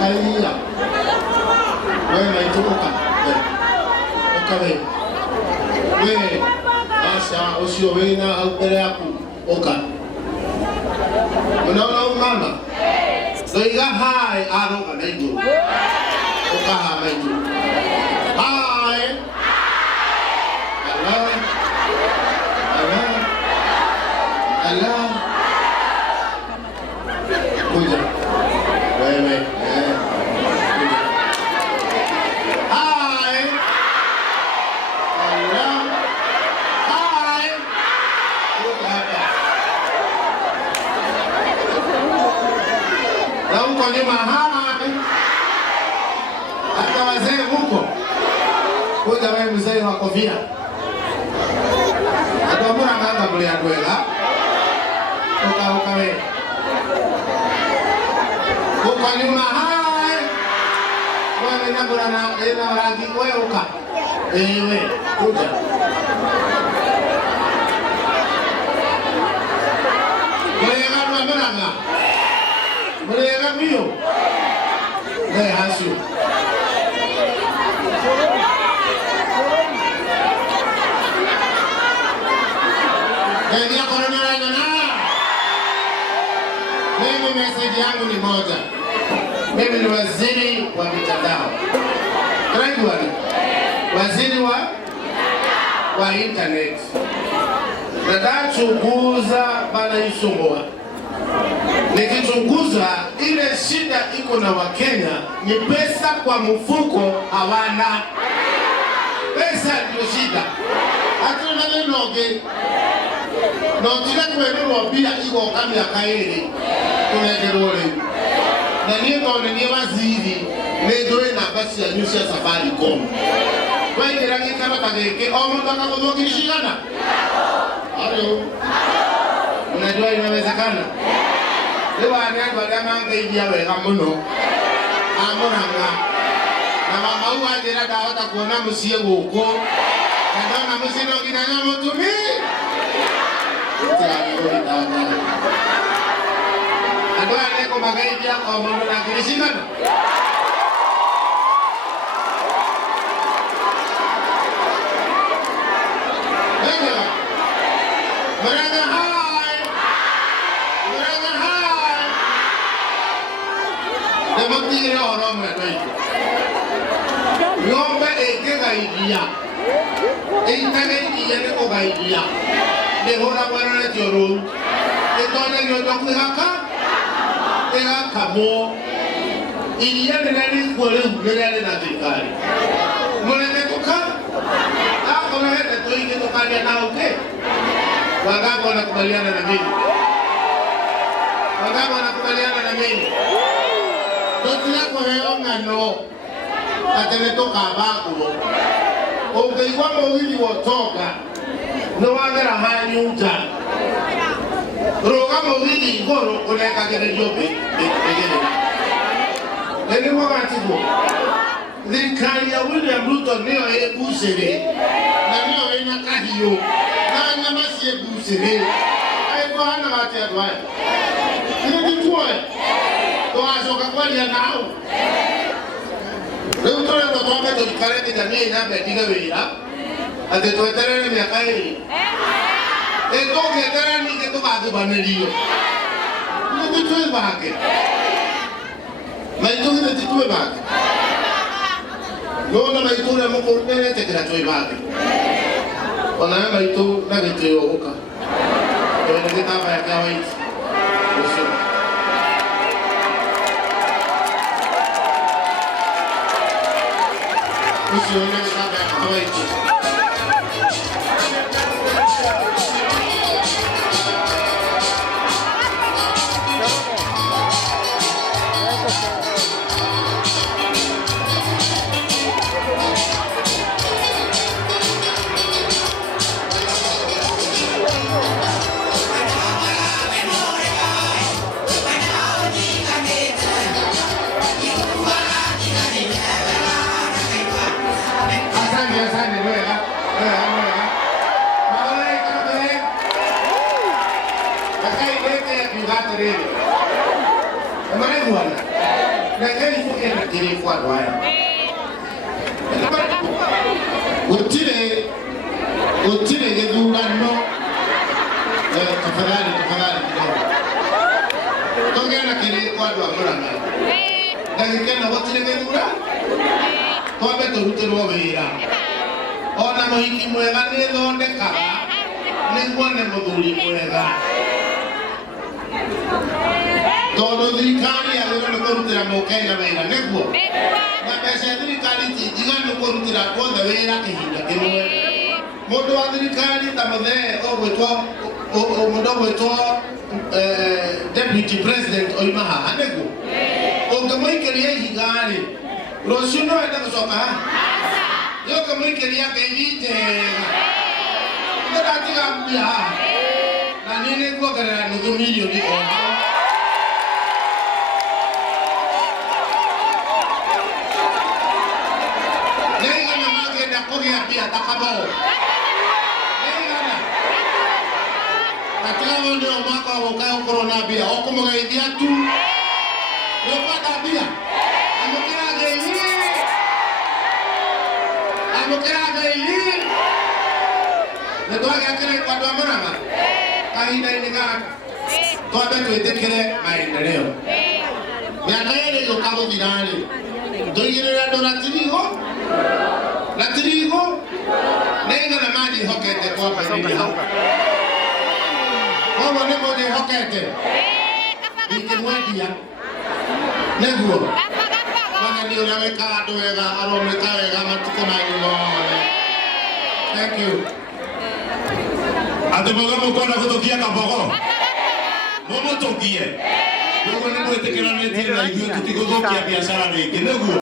Hallelujah. Wewe maituka. Okawe. Wewe asa usiowena au pele yako oka. Unaona mama? Soiga hai aroka na hiyo. Oka hamaitu. Hai. Allah. Allah. Allah. Kuja. Wewe. Hai. Allah. Hai. Na huko nyuma hai. Hata wazee huko. Kuja wewe mzee wa kofia. Adamura nganga buli adwela. Uka wewe. Huko nyuma hai. Wewe nyambura na rangi wewe uka. Ewe, kuja. Mwenga mwamuranga. Mwenga mio. Ne hasu. Ndio korona na. Mimi message yangu ni moja. Mimi ni waziri wa mitandao. Graduate. Waziri wa internet. Natachunguza bana isumbua. Nikichunguza ile shida iko na Wakenya ni pesa kwa mfuko hawana. Pesa ndio shida. Hata nani noge. Notira kwenu bia iko kama ya kairi. Tunagerole. Na niyo ni waziri ndio ina basi ya nyusi ya Safaricom. Kwa hiyo rangi kama tageke au mtu atakudhokishikana? Halo. Unajua inawezekana? Leo anaenda manga hivi yawe kamuno. Amoranga. Na mama huyu ajira dawa kuona msie huko. Ndio na msie ndio kinanya mtumi. Ndio aneko magaidi yako au mtu anakishikana? Muranga hai. Muranga hai. Demotire oro mwe. Ngombe ekega idia. Eintage idia ne ogaidia. De hora bwana na joro. Etone nyoto kuhaka. Ega kamo. Idia ne nani kwele ngere na tikari. Muleke tuka. Ako na hete toinge tukania na uke. Wangapi wanakubaliana na mimi? Wangapi wanakubaliana na mimi? Totia kwa heonga no. Atenetoka abako. Ongeigwa mawili wotoka. No wagera hanyuja. Roga mawili ngoro oneka gere jobe. Eni wakati go. Thirikari ya William Ruto niyo ebusere. Na niyo ina kahiyo. Nanya masie busere. Ai kwa hana wati adwaya. Ile nituwe. Toazoka kwali ya nao. Leo tole ndo kwamba tulikarete jamii na betiga wira. Ate tueterere miaka iri. Eko ketera ni keto badu banelio. Ni tuwe bake. Maitu ni tuwe bake. Nona maitu na mukurdere tekira tuwe bake. Ona maitu na geteo oka. Tuwe na kitaba ya kawaida. Usione kitaba ya kawaida. na kai fuke kiri kwa doya utile gedurano tafadhali kidogo tongea kiri kwa doya muranga ndagikena utile gedura twambe turutirwo wira ona muhiki mwega ni thondekaga niguo ne muthuri mwega tondu thirikari yagĩrĩirwo nĩ kũrutĩra mũkenya wĩra nĩguo na mbeca thirikari tinjiga nĩ kũrutĩra guothe wĩra kĩhinda kĩmwe mũndũ wa thirikari ta mũthee mũndũ ũgwĩtwo deputy president oima haha nĩguo ũngĩmũikĩria ihiga-rĩ rũciũ no wende gũcoka haha ũngĩmũikĩria ngeithi njega ndatiga mbia haha na niĩ nĩnguongerera nuthu mirioni o hau kugia pia takabo nigana katika ndio mwaka wa corona bia okumugeithia tu nopata bia amukira geili nitwage kile kwa ndo marama kahinda ini gaka twambe twitikire maendeleo miaka iri yukaguthirari tuigirira ndoratirigo Latirigo nenga na maji hokete kwa pandini hao. Wao ni moja hokete. Ikimwadia. Neguo. Wana ndio naweka doega aromeka wega matuko na ilone. Thank you. Ate boga mukona kutokia kabogo. Momo tokie. Wewe ni mwetekera netina igwe tutikozokia biashara nyingi neguo.